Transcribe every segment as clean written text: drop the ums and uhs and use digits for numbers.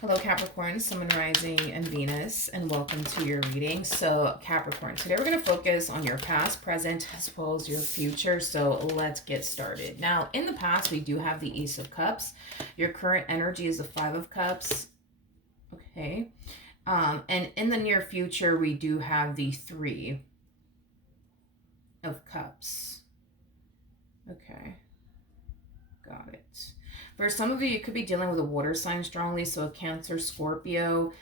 Hello Capricorn, Sun, Rising, and Venus, and welcome to your reading. So Capricorn, today we're going to focus on your past, present, as well as your future. So let's get started. Now, in the past, we do have the Ace of Cups. Your current energy is the Five of Cups. Okay. And in the near future, we do have the Three of Cups. Okay. Got it. For some of you, you could be dealing with a water sign strongly, so a Cancer, Scorpio,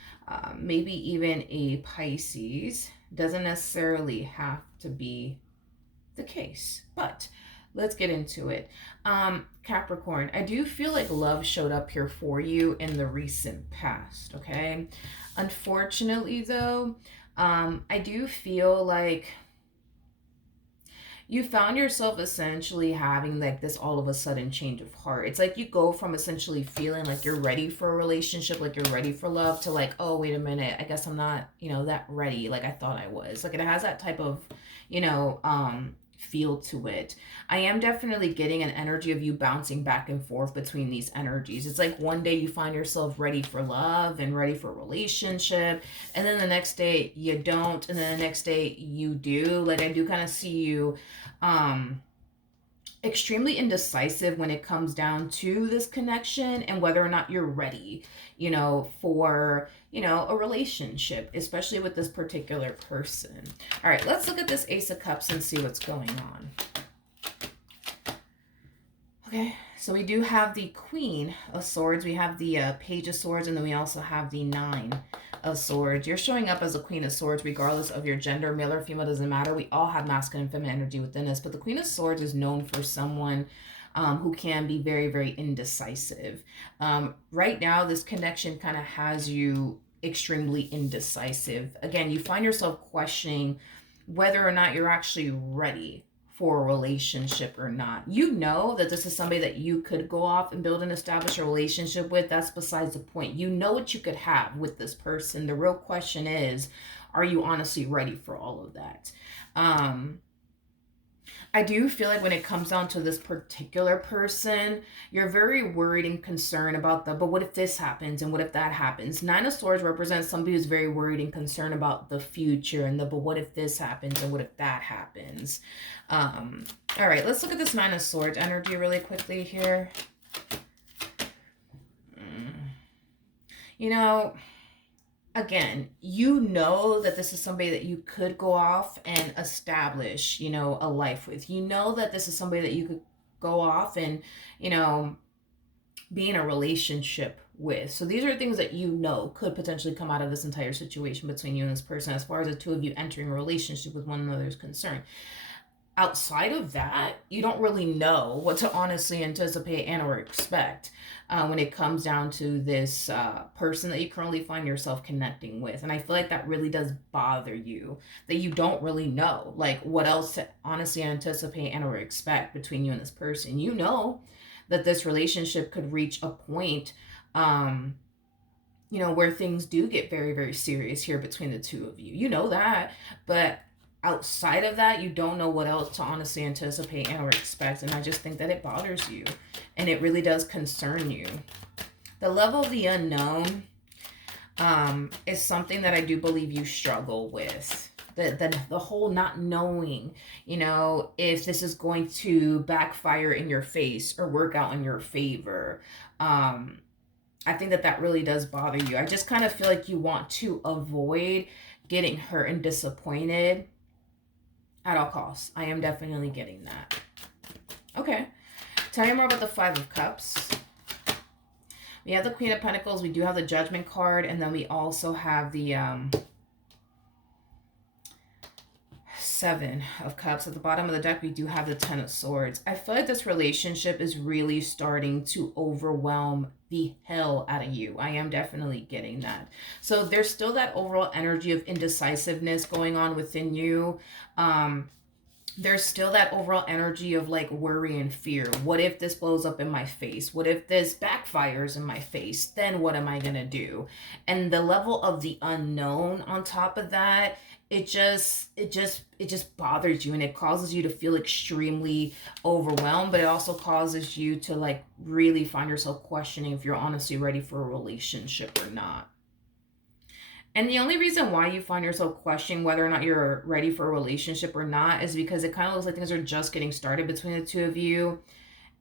maybe even a Pisces. Doesn't necessarily have to be the case, but let's get into it. Capricorn, I do feel like love showed up here for you in the recent past, okay? Unfortunately, though, I do feel like you found yourself essentially having like this all of a sudden change of heart. It's like you go from essentially feeling like you're ready for a relationship, like you're ready for love, to like, oh, wait a minute, I guess I'm not, that ready like I thought I was. Like it has that type of, feel to it. I am definitely getting an energy of you bouncing back and forth between these energies. It's like one day you find yourself ready for love and ready for a relationship, and then the next day you don't, and then the next day you do. Like I do kind of see you extremely indecisive when it comes down to this connection and whether or not you're ready, for, a relationship, especially with this particular person. All right, let's look at this Ace of Cups and see what's going on. Okay, so we do have the Queen of Swords, we have the Page of Swords, and then we also have the Nine of Swords. You're showing up as a Queen of Swords regardless of your gender, male or female, doesn't matter. We all have masculine and feminine energy within us, but the Queen of Swords is known for someone who can be very, very indecisive. Right now, this connection kind of has you extremely indecisive. Again, you find yourself questioning whether or not you're actually ready for a relationship or not. You know that this is somebody that you could go off and build and establish a relationship with. That's besides the point. You know what you could have with this person. The real question is, are you honestly ready for all of that? I do feel like when it comes down to this particular person, you're very worried and concerned about but what if this happens and what if that happens? Nine of Swords represents somebody who's very worried and concerned about the future and but what if this happens and what if that happens? All right, let's look at this Nine of Swords energy really quickly here. Again, you know that this is somebody that you could go off and establish, a life with. You know that this is somebody that you could go off and, be in a relationship with. So these are things that could potentially come out of this entire situation between you and this person as far as the two of you entering a relationship with one another is concerned. Outside of that, you don't really know what to honestly anticipate and or expect when it comes down to this person that you currently find yourself connecting with. And I feel like that really does bother you, that you don't really know like what else to honestly anticipate and or expect between you and this person. You know that this relationship could reach a point where things do get very, very serious here between the two of you. You know that, but outside of that, you don't know what else to honestly anticipate and or expect. And I just think that it bothers you and it really does concern you. The level of the unknown is something that I do believe you struggle with. The whole not knowing, if this is going to backfire in your face or work out in your favor. I think that really does bother you. I just kind of feel like you want to avoid getting hurt and disappointed at all costs. I am definitely getting that. Okay. Tell me more about the Five of Cups. We have the Queen of Pentacles. We do have the Judgment card. And then we also have the Seven of Cups. At the bottom of the deck, we do have the Ten of Swords. I feel like this relationship is really starting to overwhelm the hell out of you. I am definitely getting that. So there's still that overall energy of indecisiveness going on within you. There's still that overall energy of like worry and fear. What if this blows up in my face? What if this backfires in my face? Then what am I going to do? And the level of the unknown on top of that it just bothers you, and it causes you to feel extremely overwhelmed, but it also causes you to like really find yourself questioning if you're honestly ready for a relationship or not. And the only reason why you find yourself questioning whether or not you're ready for a relationship or not is because it kind of looks like things are just getting started between the two of you,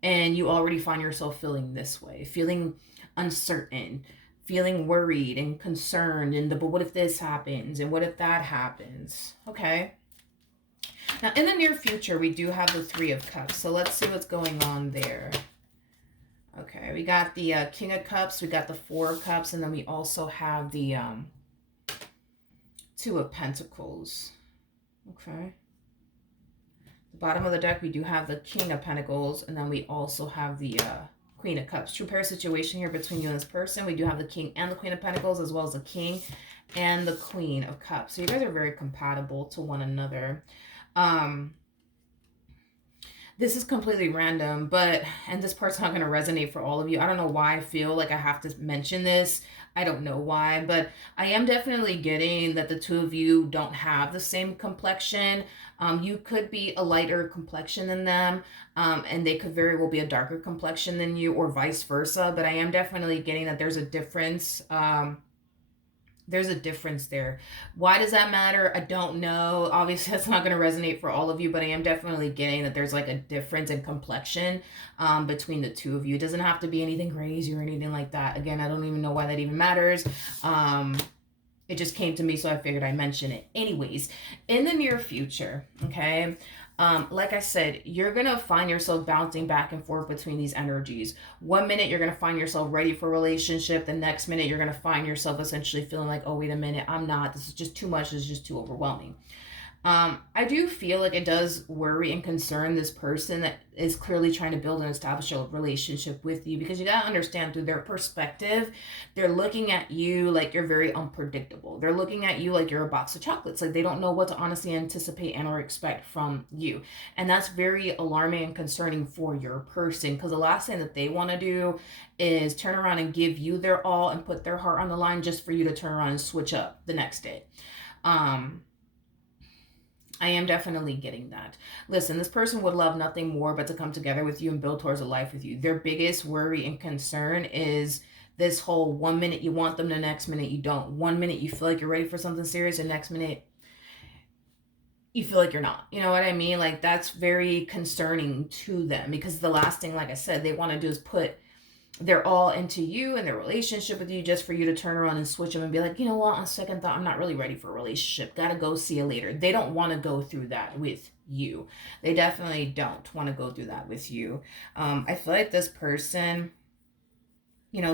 and you already find yourself feeling this way, feeling uncertain, feeling worried and concerned, and but what if this happens and what if that happens? Okay. Now, in the near future, we do have the Three of Cups. So let's see what's going on there. Okay, we got the King of Cups, we got the Four of Cups, and then we also have the Two of Pentacles. Okay. The bottom of the deck, we do have the King of Pentacles, and then we also have the Queen of Cups. True pair situation here between you and this person. We do have the King and the Queen of Pentacles, as well as the King and the Queen of Cups. So you guys are very compatible to one another. This is completely random, and this part's not going to resonate for all of you. I don't know why I feel like I have to mention this. I don't know why, but I am definitely getting that the two of you don't have the same complexion. You could be a lighter complexion than them, and they could very well be a darker complexion than you, or vice versa. But I am definitely getting that there's a difference. There's a difference there. Why does that matter? I don't know. Obviously, that's not going to resonate for all of you, but I am definitely getting that there's like a difference in complexion between the two of you. It doesn't have to be anything crazy or anything like that. Again, I don't even know why that even matters. It just came to me, so I figured I'd mention it. Anyways, in the near future, okay, like I said, you're going to find yourself bouncing back and forth between these energies. One minute, you're going to find yourself ready for a relationship. The next minute, you're going to find yourself essentially feeling like, oh, wait a minute, I'm not. This is just too much. This is just too overwhelming. I do feel like it does worry and concern this person that is clearly trying to build and establish a relationship with you, because you gotta understand, through their perspective, they're looking at you like you're very unpredictable. They're looking at you like you're a box of chocolates. Like they don't know what to honestly anticipate and or expect from you. And that's very alarming and concerning for your person, because the last thing that they want to do is turn around and give you their all and put their heart on the line just for you to turn around and switch up the next day. I am definitely getting that. Listen, this person would love nothing more but to come together with you and build towards a life with you. Their biggest worry and concern is this whole 1 minute you want them, the next minute you don't. 1 minute you feel like you're ready for something serious, the next minute you feel like you're not. You know what I mean? Like that's very concerning to them, because the last thing, like I said, they want to do is put they're all into you and their relationship with you just for you to turn around and switch them and be like, you know what, on second thought, I'm not really ready for a relationship. Gotta go, see you later. They don't want to go through that with you. They definitely don't want to go through that with you. I feel like this person,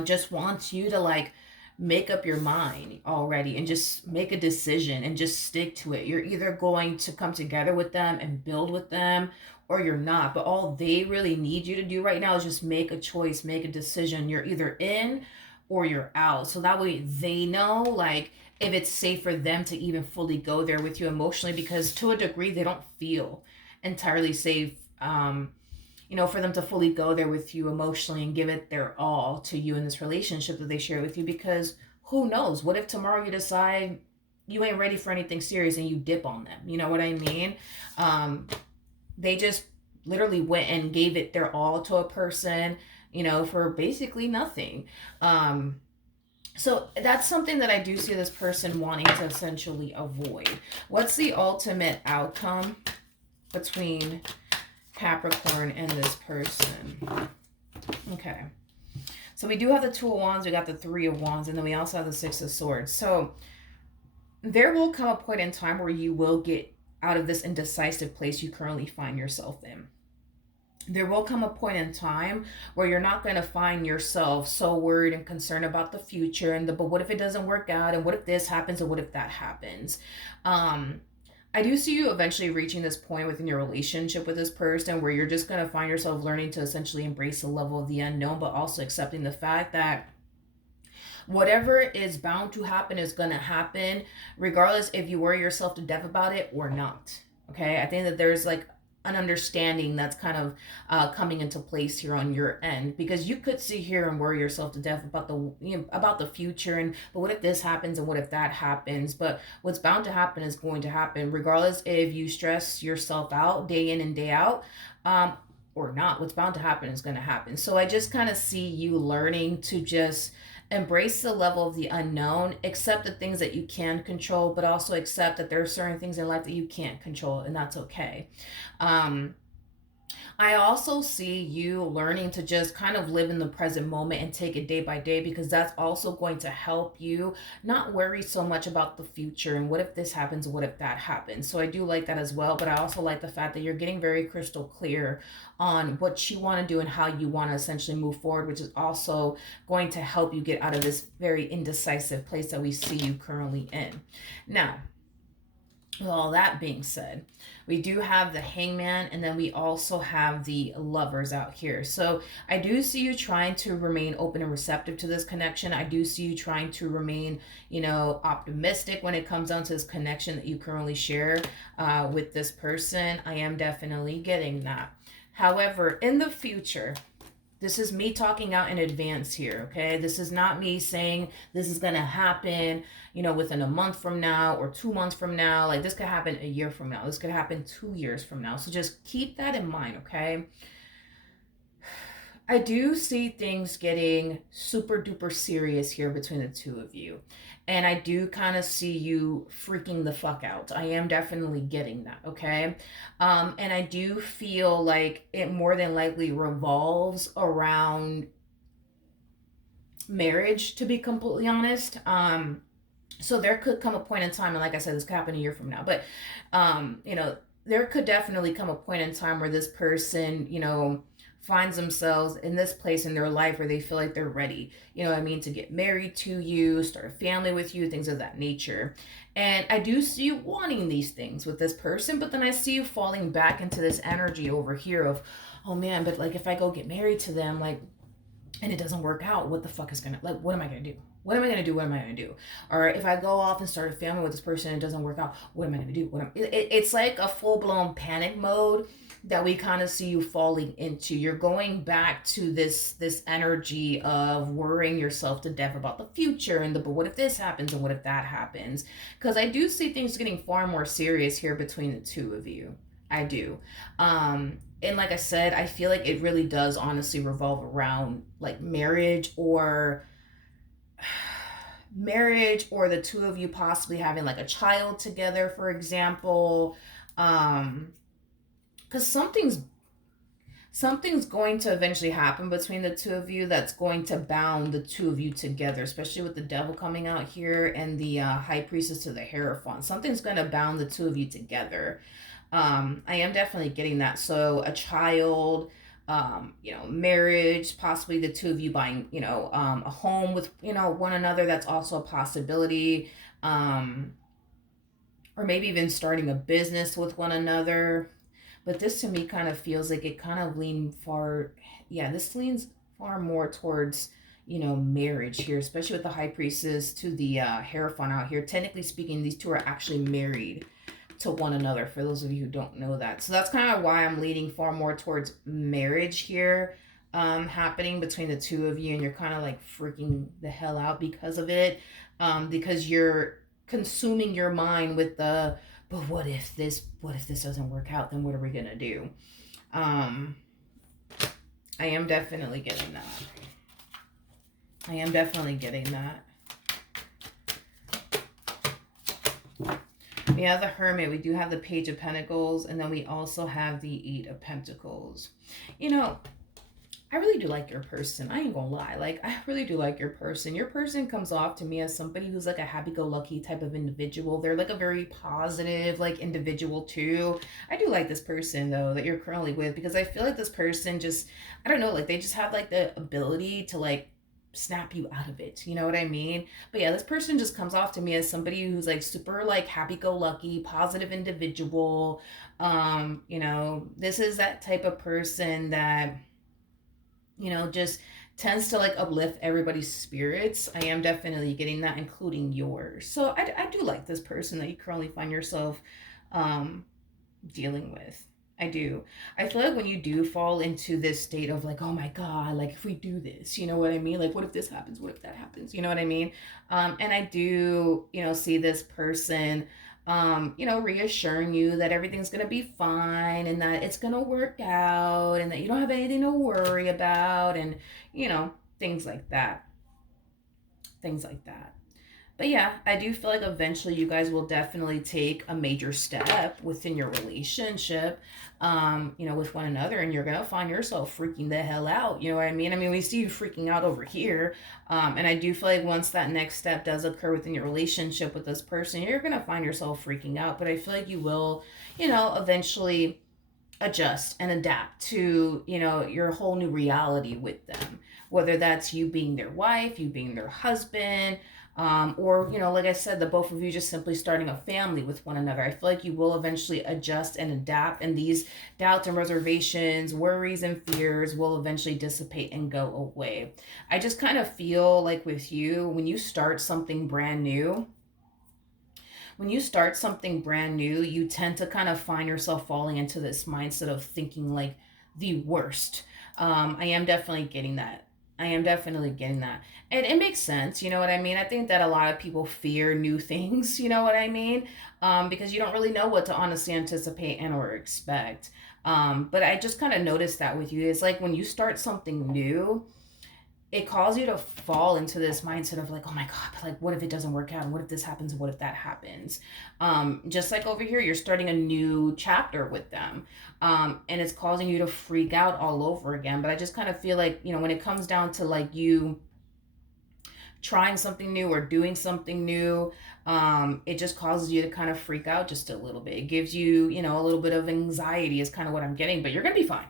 just wants you to like make up your mind already and just make a decision and just stick to it. You're either going to come together with them and build with them, or you're not. But all they really need you to do right now is just make a choice, make a decision. You're either in or you're out. So that way they know, like, if it's safe for them to even fully go there with you emotionally, because to a degree they don't feel entirely safe, for them to fully go there with you emotionally and give it their all to you in this relationship that they share with you. Because who knows? What if tomorrow you decide you ain't ready for anything serious and you dip on them? You know what I mean? They just literally went and gave it their all to a person, for basically nothing. So that's something that I do see this person wanting to essentially avoid. What's the ultimate outcome between Capricorn and this person? Okay. So we do have the Two of Wands, we got the Three of Wands, and then we also have the Six of Swords. So there will come a point in time where you will get out of this indecisive place you currently find yourself in. There will come a point in time where you're not going to find yourself so worried and concerned about the future and but what if it doesn't work out, and what if this happens, and what if that happens. I do see you eventually reaching this point within your relationship with this person where you're just going to find yourself learning to essentially embrace the level of the unknown, but also accepting the fact that whatever is bound to happen is going to happen, regardless if you worry yourself to death about it or not. Okay, I think that there's like an understanding that's kind of coming into place here on your end, because you could sit here and worry yourself to death about about the future, and but what if this happens and what if that happens. But what's bound to happen is going to happen regardless if you stress yourself out day in and day out, or not. What's bound to happen is going to happen. So I just kind of see you learning to just embrace the level of the unknown, accept the things that you can control, but also accept that there are certain things in life that you can't control, and that's okay. um I also see you learning to just kind of live in the present moment and take it day by day, because that's also going to help you not worry so much about the future and what if this happens, what if that happens. So I do like that as well, but I also like the fact that you're getting very crystal clear on what you want to do and how you want to essentially move forward, which is also going to help you get out of this very indecisive place that we see you currently in. Now, with all that being said, we do have the hangman, and then we also have the lovers out here. So I do see you trying to remain open and receptive to this connection. I do see you trying to remain, optimistic when it comes down to this connection that you currently share with this person. I am definitely getting that. However, in the future, this is me talking out in advance here, okay? This is not me saying this is gonna happen, within a month from now or 2 months from now. Like, this could happen a year from now. This could happen 2 years from now. So just keep that in mind, okay? I do see things getting super duper serious here between the two of you. And I do kind of see you freaking the fuck out. I am definitely getting that, okay? And I do feel like it more than likely revolves around marriage, to be completely honest. So there could come a point in time, and like I said, this could happen a year from now, but, there could definitely come a point in time where this person, finds themselves in this place in their life where they feel like they're ready, to get married to you, start a family with you, things of that nature. And I do see you wanting these things with this person, but then I see you falling back into this energy over here of, oh man, but like if I go get married to them, like, and it doesn't work out, what the fuck is gonna, like, what am I gonna do? What am I gonna do? What am I gonna do? Or if I go off and start a family with this person and it doesn't work out, what am I gonna do? It's like a full blown panic mode that we kind of see you falling into. You're going back to this energy of worrying yourself to death about the future and but what if this happens and what if that happens? Because I do see things getting far more serious here between the two of you. I do. And like I said, I feel like it really does honestly revolve around like marriage or the two of you possibly having like a child together, for example. Because something's going to eventually happen between the two of you that's going to bound the two of you together, especially with the devil coming out here and the high priestess to the Hierophant. Something's going to bound the two of you together. I am definitely getting that. So a child, marriage, possibly the two of you buying, a home with, one another. That's also a possibility. Or maybe even starting a business with one another. But this to me kind of feels like it kind of this leans far more towards, marriage here, especially with the high priestess to the Hierophant out here. Technically speaking, these two are actually married to one another, for those of you who don't know that. So that's kind of why I'm leaning far more towards marriage here happening between the two of you, and you're kind of like freaking the hell out because of it, because you're consuming your mind with but what if this doesn't work out, then what are we gonna do? I am definitely getting that. We have the Hermit, we do have the Page of Pentacles, and then we also have the Eight of Pentacles. I really do like your person. I ain't gonna lie. Like, I really do like your person. Your person comes off to me as somebody who's like a happy-go-lucky type of individual. They're like a very positive, like, individual too. I do like this person, though, that you're currently with, because I feel like this person just, I don't know, like, they just have, like, the ability to, like, snap you out of it. You know what I mean? But yeah, this person just comes off to me as somebody who's, like, super, like, happy-go-lucky, positive individual. This is that type of person that, just tends to like uplift everybody's spirits. I am definitely getting that, including yours. So I do like this person that you currently find yourself dealing with. I do. I feel like when you do fall into this state of like, oh my God, like if we do this, you know what I mean? Like, what if this happens? What if that happens? You know what I mean? And I do, see this person, reassuring you that everything's going to be fine and that it's going to work out and that you don't have anything to worry about and, you know, things like that. Things like that. But yeah, I do feel like eventually you guys will definitely take a major step within your relationship, with one another, and you're gonna find yourself freaking the hell out. You know what I mean? I mean, we see you freaking out over here, and I do feel like once that next step does occur within your relationship with this person, you're gonna find yourself freaking out. But I feel like you will, eventually adjust and adapt to your whole new reality with them, whether that's you being their wife, you being their husband, or like I said, the both of you just simply starting a family with one another. I feel like you will eventually adjust and adapt, and these doubts and reservations, worries and fears will eventually dissipate and go away. I just kind of feel like with you, when you start something brand new, you tend to kind of find yourself falling into this mindset of thinking like the worst. I am definitely getting that. I am definitely getting that. And it makes sense, you know what I mean? I think that a lot of people fear new things, you know what I mean? Because you don't really know what to honestly anticipate and or expect. But I just kind of noticed that with you. It's like when you start something new, it calls you to fall into this mindset of like, oh my God, like what if it doesn't work out? And what if this happens? And what if that happens? Just like over here, you're starting a new chapter with them. And it's causing you to freak out all over again. But I just kind of feel like, when it comes down to like you trying something new or doing something new, it just causes you to kind of freak out just a little bit. It gives you, a little bit of anxiety is kind of what I'm getting, but you're going to be fine.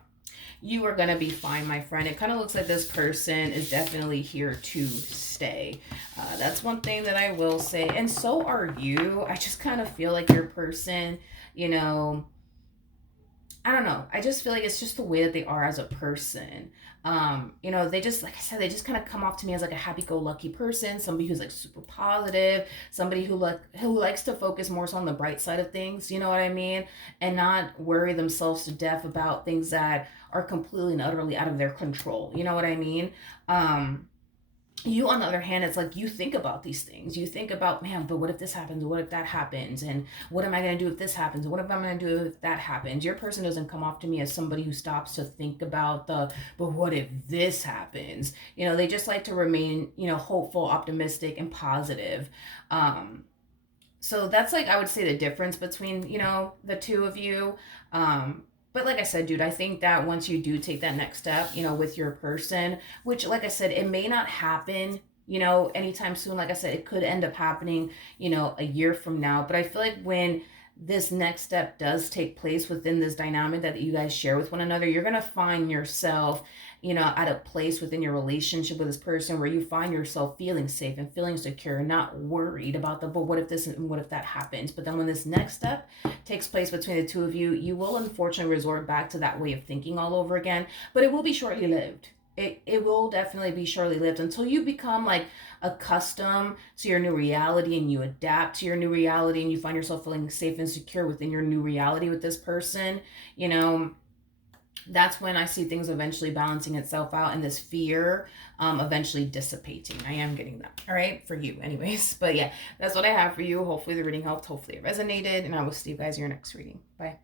You are going to be fine, my friend. It kind of looks like this person is definitely here to stay. That's one thing that I will say. And so are you. I just kind of feel like your person, you know, I don't know. I just feel like it's just the way that they are as a person. They just, like I said, they just kind of come off to me as like a happy-go-lucky person, somebody who's like super positive, somebody who likes to focus more so on the bright side of things. You know what I mean? And not worry themselves to death about things that are completely and utterly out of their control. You know what I mean? You on the other hand, it's like you think about these things, you think about, man, but what if this happens, what if that happens, and what am I going to do if this happens, what if I'm going to do if that happens. Your person doesn't come off to me as somebody who stops to think about but what if this happens. They just like to remain hopeful, optimistic, and positive. So that's like, I would say, the difference between the two of you. But like I said, dude, I think that once you do take that next step, with your person, which, like I said, it may not happen, anytime soon. Like I said, it could end up happening, a year from now. But I feel like when this next step does take place within this dynamic that you guys share with one another, you're going to find yourself, at a place within your relationship with this person where you find yourself feeling safe and feeling secure and not worried about but what if this and what if that happens. But then when this next step takes place between the two of you, you will unfortunately resort back to that way of thinking all over again, but it will be shortly lived. It will definitely be shortly lived until you become like accustomed to your new reality and you adapt to your new reality and you find yourself feeling safe and secure within your new reality with this person. That's when I see things eventually balancing itself out and this fear eventually dissipating. I am getting that. All right, for you anyways. But yeah, that's what I have for you. Hopefully the reading helped. Hopefully it resonated. And I will see you guys in your next reading. Bye.